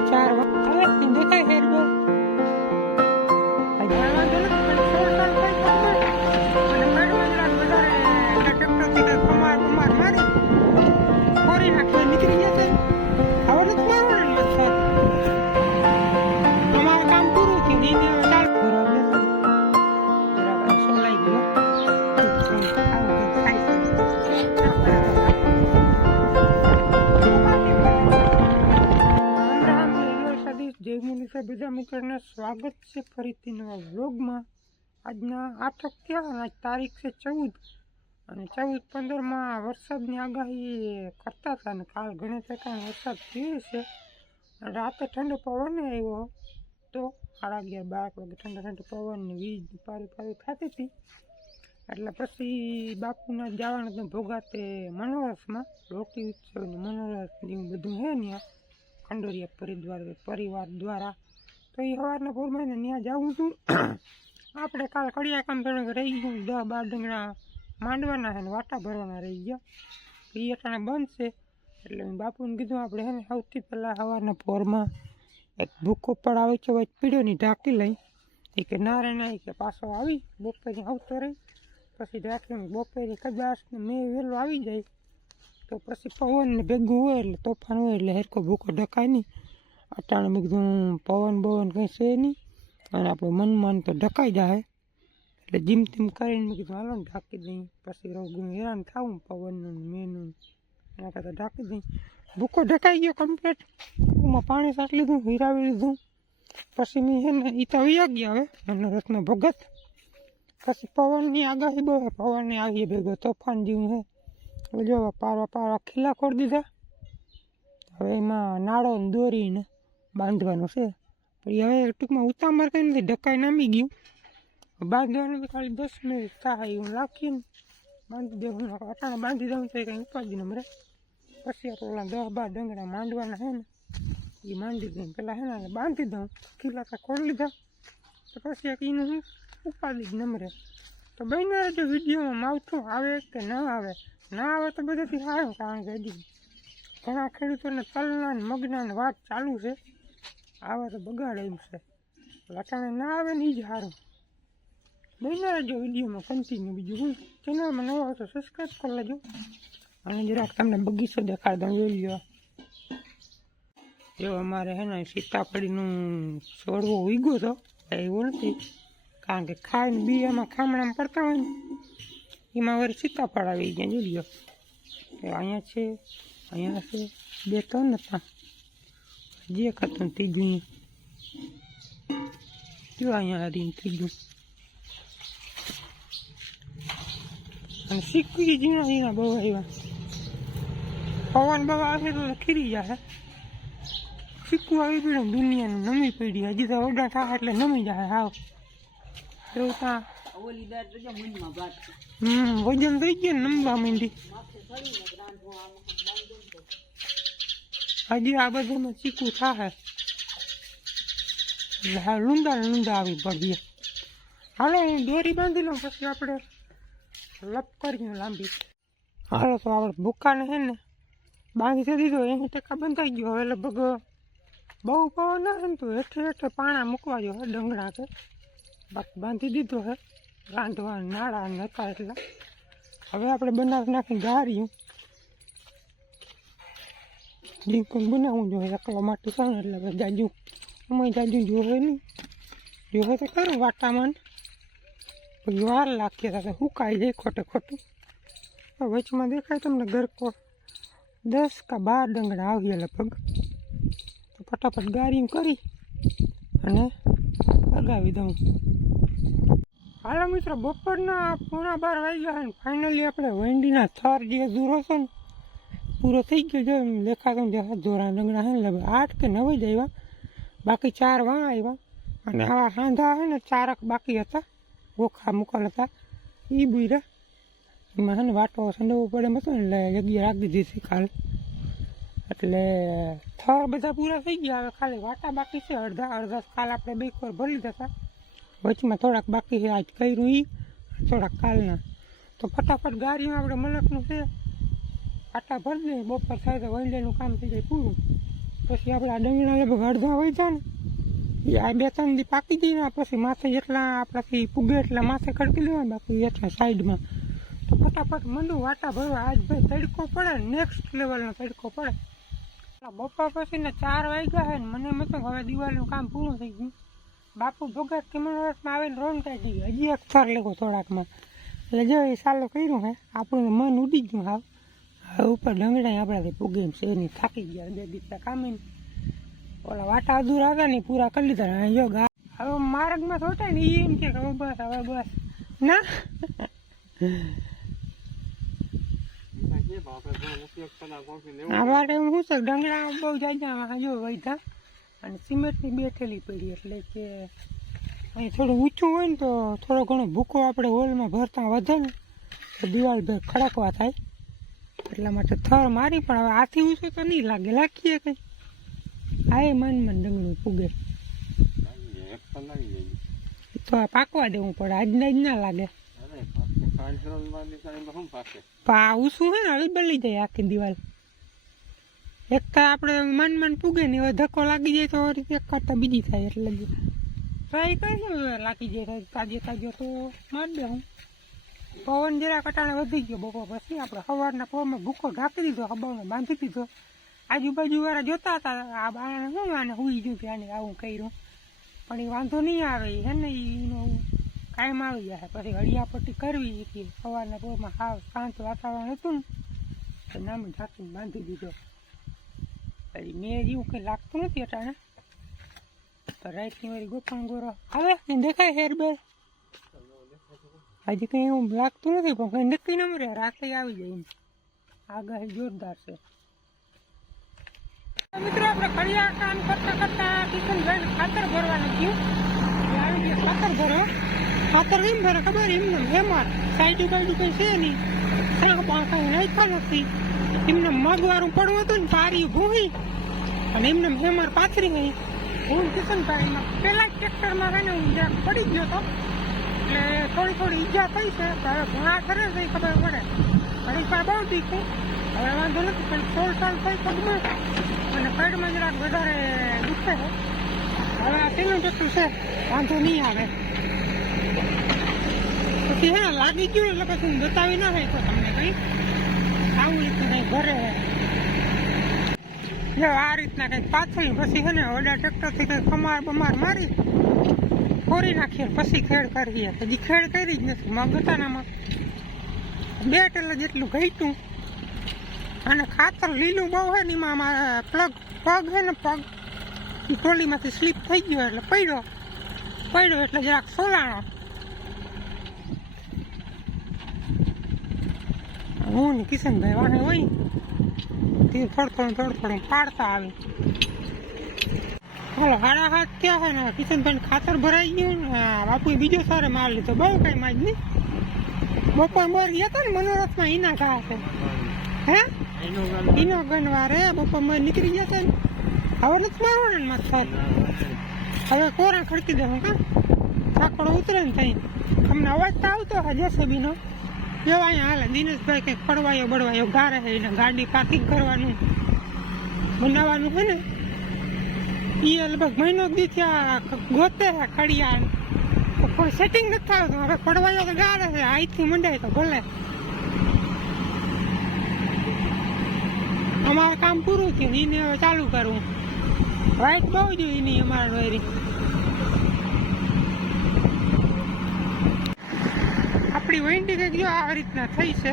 બાકી 4 વાગે દેખાય હેર બહુ બધા મિત્રોને સ્વાગત છે ફરીથી નવા વ્લોગમાં। આજના 8 થયા અને તારીખ છે 14 અને 14-15 વરસાદની આગાહી કરતા હતા અને કાલ ઘણા ઠેકાણે વરસાદ થયો છે। રાતે ઠંડો પવન આવ્યો તો 11:30-12 વાગે ઠંડો પવનની વીજ પારી થતી હતી। એટલે પછી બાપુના જવાનું તો ભોગાતે મનોરથમાં રોટી ઉત્સવ ને મનોરથ બધું હે ત્યાં ખંડોરિયા પરિવાર દ્વારા। તો એ સવારના પોરમાં ત્યાં જવું છું। આપણે કાલ કડિયા કામ થોડુંક રહી ગયું, 10-12 ડંગણા માંડવાના છે ને વાટા ભરવાના રહી ગયા, એ અટાણે બંધ છે। એટલે મેં બાપુને કીધું આપણે છે ને સૌથી પહેલાં સવારના પોરમાં એક ભૂકો પડાવે છે વચ પીડ્યોની ઢાંકી લઈ, એ કે ના રે ના કે પાછો આવી બપોરે આવતો રહી પછી ઢાંકીને બપોરે કદાચ મેં વહેલો આવી જાય તો પછી પવન ને ભેગું હોય એટલે તોફાન હોય એટલે હેરકો ભૂકો ઢકાય નહીં। અટાણે મેં કીધું પવન કંઈ છે નહીં અને આપણું મનમાં તો ઢકાઈ જાય, એટલે જીમ તેમ કરીને મેં કીધું હાલો ને ઢાંકી દઈ, પછી રોગું હેરાન થાવું પવનનું મેનું એના કરતાં ઢાંકી દઈ। ભૂકો ઢકાઈ ગયો કમ્પ્લીટ, એમાં પાણી સાટ લીધું, હિરાવી લીધું, પછી મેં છે ને એ તો વયા ગયા હવે મનોરથનો ભગત। પછી પવનની આગાહી બહુ છે, પવનની આવીએ ભેગો તોફાન જેવું છે। જો પારવા ખીલા ખોડી દીધા, હવે એમાં નાળો દોરીને બાંધવાનું છે। પછી હવે ટૂંકમાં ઉતામર કંઈ નથી, ઢકાઈ નામી ગયું, બાંધવાનું ખાલી 10 મિનિટ થાય એવું રાખીને બાંધી દેવું। અટાણે બાંધી દઉં તો કંઈ ઉપાડી ન મળે। પછી આપણે 10-12 ડંગરા માંડવાના છે ને એ માંડી દઉં, પેલા છે ને બાંધી દઉં, ખીલા તો ખોલી લીધા તો પછી એનું હું ઉપાડી જ ન મળે। તો બને જો વિડીયોમાં માવઠું આવે કે ન આવે, ના આવે તો બધાથી સારું, કારણ કે હજી ઘણા ખેડૂતોને તલના ને મગના ને વાત ચાલુ છે, આવે તો બગાડે એમ છે, લટાણે ના આવે ને એ જ સારું। બને જો વિડીયોમાં કન્ટિન્યુ। બીજું હું ચેનલમાં નવો હોય તો સબસ્ક્રાઈબ કરી લેજો અને જરાક તમને બગીચો દેખાડ દઉં વેલ્યો। જો અમારે છે ને સીતાફળીનું છોડવો ઉગ્યો હતો, એવું નથી કારણ કે ખાઈને બી એમાં ખામણામાં પડતા હોય ને એમાં વળી સીતાફળ આવી ગયા જોઈ લો। અહીંયા છે, અહીંયા છે, 2-3 હતા, જે ખાતું ત્રીજું જો અહીંયા હરીને ત્રીજું, અને શીખવી ઝીણા બહુ આવ્યા, પવન બહુ આવે તો ખીરી જાય, શીખવું આવી પડ્યું દુનિયાનું નમી પડી, હજી તો ઓડા થાય એટલે નમી જાય હાવ એવું ત્યાં વજન થઈ ગયું ને નમવા માંડી। હજી આ બધામાં ચીકું થાય એટલે હા લૂંદા આવી પડીએ। હાલો હું દોરી બાંધી લઉં પછી આપણે લપ કરીએ લાંબી। હાલો તો આપણે ભૂકાને છે ને બાંધી તો દીધો, 80% બંધાઈ ગયો। હવે લગભગ બહુ પવન આવે ને તો હેઠે પાણા મૂકવા જો ડંગણા કે બાકી બાંધી દીધો છે, રાંધવા નાળા નતા એટલે હવે આપણે બનાવી નાખી ગાર્યું લીંકન બનાવવું જોઈએ, એકલો માટી ખાવ એટલે જાજુ એમાં જાજુ જોવે નહીં, જોવે તો ખરું વાટામાં પછી વાર લાગીએ તો સુકાઈ જાય ખોટું। વચમાં દેખાય તમને ગરકો 10 કે 12 ડંગણા આવીએ લગભગ, તો ફટાફટ ગારી કરી અને લગાવી દઉં। હાલો મિત્રો બપોરના 11:15 વાગ્યા ને ફાઇનલી આપણે વેંડીના થર જે દૂરો છે ને પૂરો થઈ ગયો છે, દેખાતો ધોરા ડંગણા છે ને લગભગ 8 કે 9 જ આવ્યા, બાકી 4 વાં આવ્યા અને આવા સાંધા છે ને 4 બાકી હતા, ઓખા મુકલ હતા એ બુર્યા, એમાં છે ને વાટો સંડવવો પડે એમ હતો ને એટલે જગ્યા રાખી દીધી હતી કાલ, એટલે થર બધા પૂરા થઈ ગયા। હવે ખાલી વાટા બાકી છે, અડધા કાલ આપણે 2 વાર ભરી લીધા હતા, વચમાં થોડાક બાકી છે, આજ કર્યું એ થોડાક કાલના। તો ફટાફટ ગાડીમાં આપણે મલકનું છે આટા ભરી દઈએ, બપોર થાય તો વંડેનું કામ થઈ જાય પૂરું, પછી આપણે આ ડંગણા લગભગ અડધા હોય છે ને એ આ 2-3 દી પાકી દઈએ પછી માથે જેટલા આપણાથી પૂગે એટલા માથે ખડકી દેવાય બાકી એટલા સાઈડમાં તો ફટાફટ મંડું વાટા ભરવા. આજ ભાઈ તડકો પડે નેક્સ્ટ લેવલનો તડકો પડે. બપોર પછી ને 4 વાગ્યા છે ને મને એમ હતું કે હવે દિવાળીનું કામ પૂરું થઈ ગયું. બાપુ ભોગત કિમણવર્ષમાં આવીને રોન કાઢી ગયો હજી એક થર લેવો થોડાકમાં એટલે જો એ સાલું કર્યું હે આપણું મન ઉડી ગયું. હવે ઉપર ડંગડા આપણાથી પૂગે એમ છે એની થાકી ગયા 2 દિવસના કામે ઓલા વાટા અધૂરા હતા ને પૂરા કરી લીધા. જો હવે માર્ગમાં થોટા ને એમ કે બસ હવે બસ ના અમારે શું છે ડંગડા બહુ જાય જો વૈધા અને સિમેન્ટની 2 થેલી પડી એટલે કે અહીં થોડું ઊંચું હોય ને તો થોડો ઘણો ભૂકો આપણે હોલમાં ભરતા વધે ને તો દિવાલ ભેર ખડકવા થાય એટલા માટે થર મારી. પણ હવે આથી ઊંચું તો નહીં લાગે લાગીએ કંઈ આ એ મન ડંગળું પૂગે તો આ પાકવા દેવું પડે આજના જ ના લાગે. પા ઊંચું હોય ને હળી જાય આખી દિવાલ. એક તો આપણે મન પૂગે ને હવે ધક્કો લાગી જાય તો એક કરતા બીજી થાય એટલે ટ્રાય કરી લાગી જાય તાજો તો મારી દે. હું પવન જરા કટાણે વધી ગયો બપોર પછી આપણે સવારના પવનમાં ભૂકો ઢાંકી દીધો હબાવને બાંધી દીધો. આજુબાજુ વાળા જોતા હતા આ બાને શું આને હુઈ ગયું આને આવું કર્યું પણ એ વાંધો નહીં આવે હે ને એનું કાયમ આવી જાય. પછી હળિયાપટ્ટી કરવી હતી સવારના પવનમાં હાવ શાંત વાતાવરણ હતું ને તો નામ ઢાંકીને બાંધી દીધો. પછી મેં જેવું કંઈ લાગતું નથી અટાણે તો રાતની વાળી ગોપાણ ગોરો આવે દેખાય હેરબેર હજી કંઈ એવું લાગતું નથી પણ કંઈ નક્કી ન મળે રાતે આવી જાય એમ આગાહી જોરદાર છે. મિત્રો આપણે કડિયા કામ કરતા કરતા કિશનભાઈને ખાતર ભરવાનું થયું આવી ગયું ખાતર ભરો. ખાતર કેમ ભરે ખબર એમને હેમાર સાઈડ બાજુ કંઈ છે નહીં કંઈ નાખ્યા નથી એમને મગવાળું પડવું હતું ને પારી ભૂહી અને એમને હેમાર પાથરી ગઈ. હું કિશનભાઈમાં પહેલા જ ટ્રેક્ટરમાં રહીને હું જ્યાં પડી ગયો હતો એટલે થોડી ઈજા થઈ છે. હવે ઘણા કરે છે ખબર પડે ઘણી પા બહુ દીખું હવે વાંધો નથી પણ 16 સાલ થઈ પગમાં અને પેડમાં જરાક વધારે દુખે છે. હવે આ તેનું જેટલું છે વાંધો નહીં આવે. પછી હે લાગી ગયું એટલે પછી હું બતાવી ના શકતો તમને કંઈ આવું રીતનું કંઈ ભરે જો આ રીતના કંઈક પાથરી પછી છે ને ઓડા ટ્રેક્ટરથી કંઈ ખમાર બમાર મારી ફોરી નાખીએ પછી ખેડ કરીએ. હજી ખેડ કરી જ નથી મગતાનામાં 2 ટેલા જેટલું ઘટ્યું અને ખાતર લીલું બહુ છે ને એમાં અમારા પગ છે ને પગ ટ્રોલીમાંથી સ્લીપ થઈ ગયો એટલે પડ્યો એટલે જરાક સોલાણો. હું ને કિશનભાઈ વાને હોય તે થોડું પાડતા આવી. હાલો 7:30 થયા છે ને કિશનભાઈને ખાતર ભરાઈ ગયું ને બાપુએ બીજો સારે માર લીધો બહુ કાંઈ માજ નહીં. બપોર મોર ગયા હતા ને મનોરથમાં ઈના ઘા છે હે ઈનો ગણવારે બપોર મોર નીકળી ગયા છે ને હવે નથી મારવાનો ને માથે હવે કોરા ખડકી દે હું કા સાંકળો ઉતરે ને ત્યાં અમને અવાજ તો આવતો હા જેસીબીનો જો અહીંયા હાલે દિનેશભાઈ કંઈક પડવાયો ગારે છે એને ગાડી પાર્કિંગ કરવાનું બનાવવાનું છે ને એ લગભગ મહિનો દી થયા ગોતે છે ખડિયા કોઈ સેટિંગ નથી આવતું. હવે પડવાયો તો ગારે છે અહીંથી મંડાય તો ભલે અમારે કામ પૂરું થયું એને હવે ચાલુ કરવું. વાઇટ બહુ જોઈ એની અમારા ડોયરી આપણી વેન્ડી કંઈક જો આ રીતના થઈ છે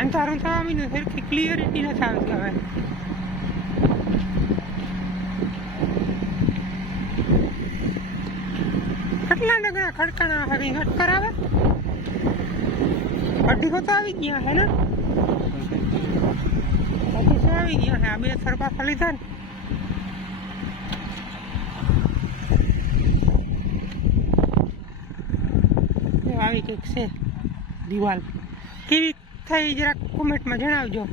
અંધારું થવા માંડ્યું સરખી ક્લિયરિટી નથી આવતી. હવે કેટલા ડગરા ખડકાણા હવે કંઈ ઘટ કરાવે અઢીસો તો આવી ગયા હે ને 250 આવી ગયા હે. આ 2 સરપાસા લીધા ને આવી કંઈક છે દિવાલ કેવી થઈ જરાક કોમેન્ટમાં જણાવજો.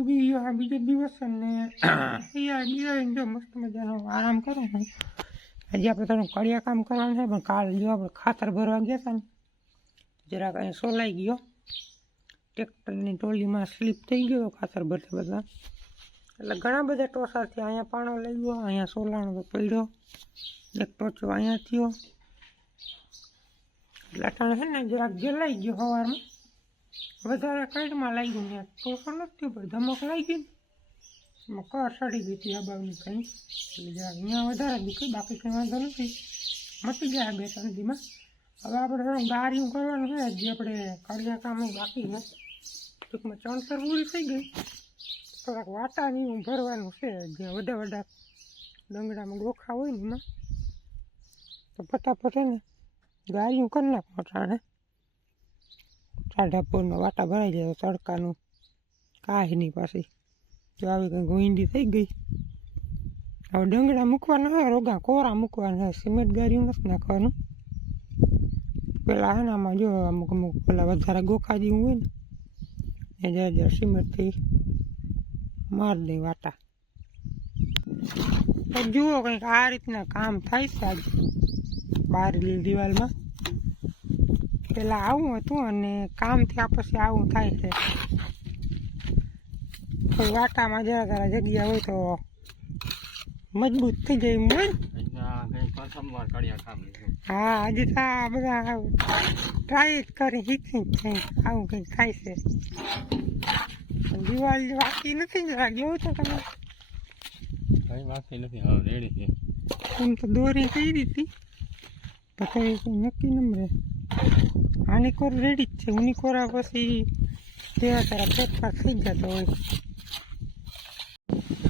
ઉગી ગયો બીજો દિવસ અને જો મસ્ત મજાનો આરામ કરો. હજી આપણે થોડું કડિયા કામ કરવાનું છે પણ કાલ જો આપણે ખાતર ભરવા ગયા હતા ને જરાક અહીંયા સોલાઈ ગયો ટ્રેક્ટરની ટોલીમાં સ્લીપ થઈ ગયો ખાતર બધા બધા, એટલે ઘણા બધા ટોસાથી અહીંયા પાણો લઈ ગયો, અહીંયા સોલાણો તો પડ્યો, એક ટોચો અહીંયા થયો, એટલે અટાણે છે ને જરાક જલાઈ ગયો સવારમાં, વધારે કાંઈમાં લાગ્યું ને ટોસો નથી પણ ધમક લાગી ને એમાં કર સડી ગઈ હતી અબાવની કંઈ, એટલે જરાક અહીંયા વધારે દુખી, બાકી કંઈ વાંધો નથી, મટી ગયા 2-3 દીમાં. હવે આપણે થોડું ગારિયું કરવાનું છે, જે આપણે કર્યા કામ બાકી છે, ટૂંકમાં ચણતર પૂરી થઈ ગઈ, થોડાક વાટાની ભરવાનું છે, જે વડા ડંગડામાં ગોખા હોય ને એમાં, તો ફટાફટ ને ગારિયું કરી નાખું અટાણે, સાઢાપુરના વાટા ભરાઈ જાય તડકાનું કાંઈ નહીં. પાછી જો આવી કંઈ ગોઈંડી થઈ ગઈ, હવે ડંગડા મૂકવાના હોય, રોગા કોરા મૂકવાના હોય, સિમેન્ટ ગારિયું નથી નાખવાનું. પેલા આનામાં જો અમુક પેલા વધારે ગોખા જેવું હોય ને એ જરા સિમેન્ટથી માર દઈ વાટા. તો જુઓ કંઈક આ રીતના કામ થાય છે આજે બહારની દિવાલમાં. પેલા આવું હતું અને કામ થયા પછી આવું થાય છે. કોઈ વાટામાં જરા જગ્યા હોય તો મજબૂત થઈ જાય એમ હોય ને. હા, આજે તો આ બધા ટ્રાય જ કરી શીખી જ છે, આવું કંઈક થાય છે. દિવાલ બાકી નથી જરા જોવું તો તમે? એમ તો દોરી કહી દીધી પછી કંઈ નક્કી નંબરે આની કોર રેડી જ છે, ઉની કોરા પછી તેવા તારા ફેરફાર થઈ જતો હોય.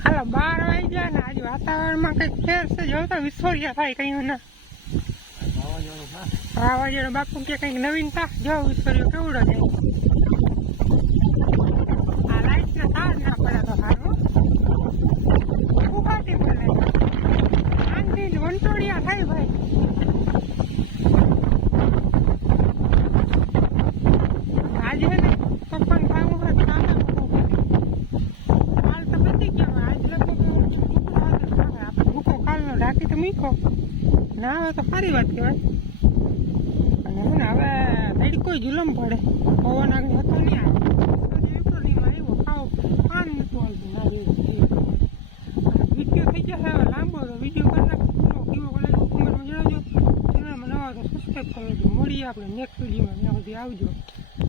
હાલો 12 વાગ્યા ને આજે વાતાવરણમાં કંઈક ફેર છે, જોતા વિસોરિયા થાય કંઈ ના વાવાઝોડું બાપુ કે કંઈક નવીનતા જો વિસોરિયો કેવડો જાય. આ લાઈટ ને તાર ના પડે તો સારું ઉપાટી પડે, આંધી વંટોળિયા થાય ભાઈ. આજે ને પપ્પાને ખાવું હોય કાંદા મૂકવું કાલ તો બધી ગયો, આજ લગભગ આપણે ભૂકો કાલનો ઢાંકી તો મૂકો ના આવે તો સારી વાત કહેવાય. અને હવે તડકો જુલમ પડે, પવન આગળ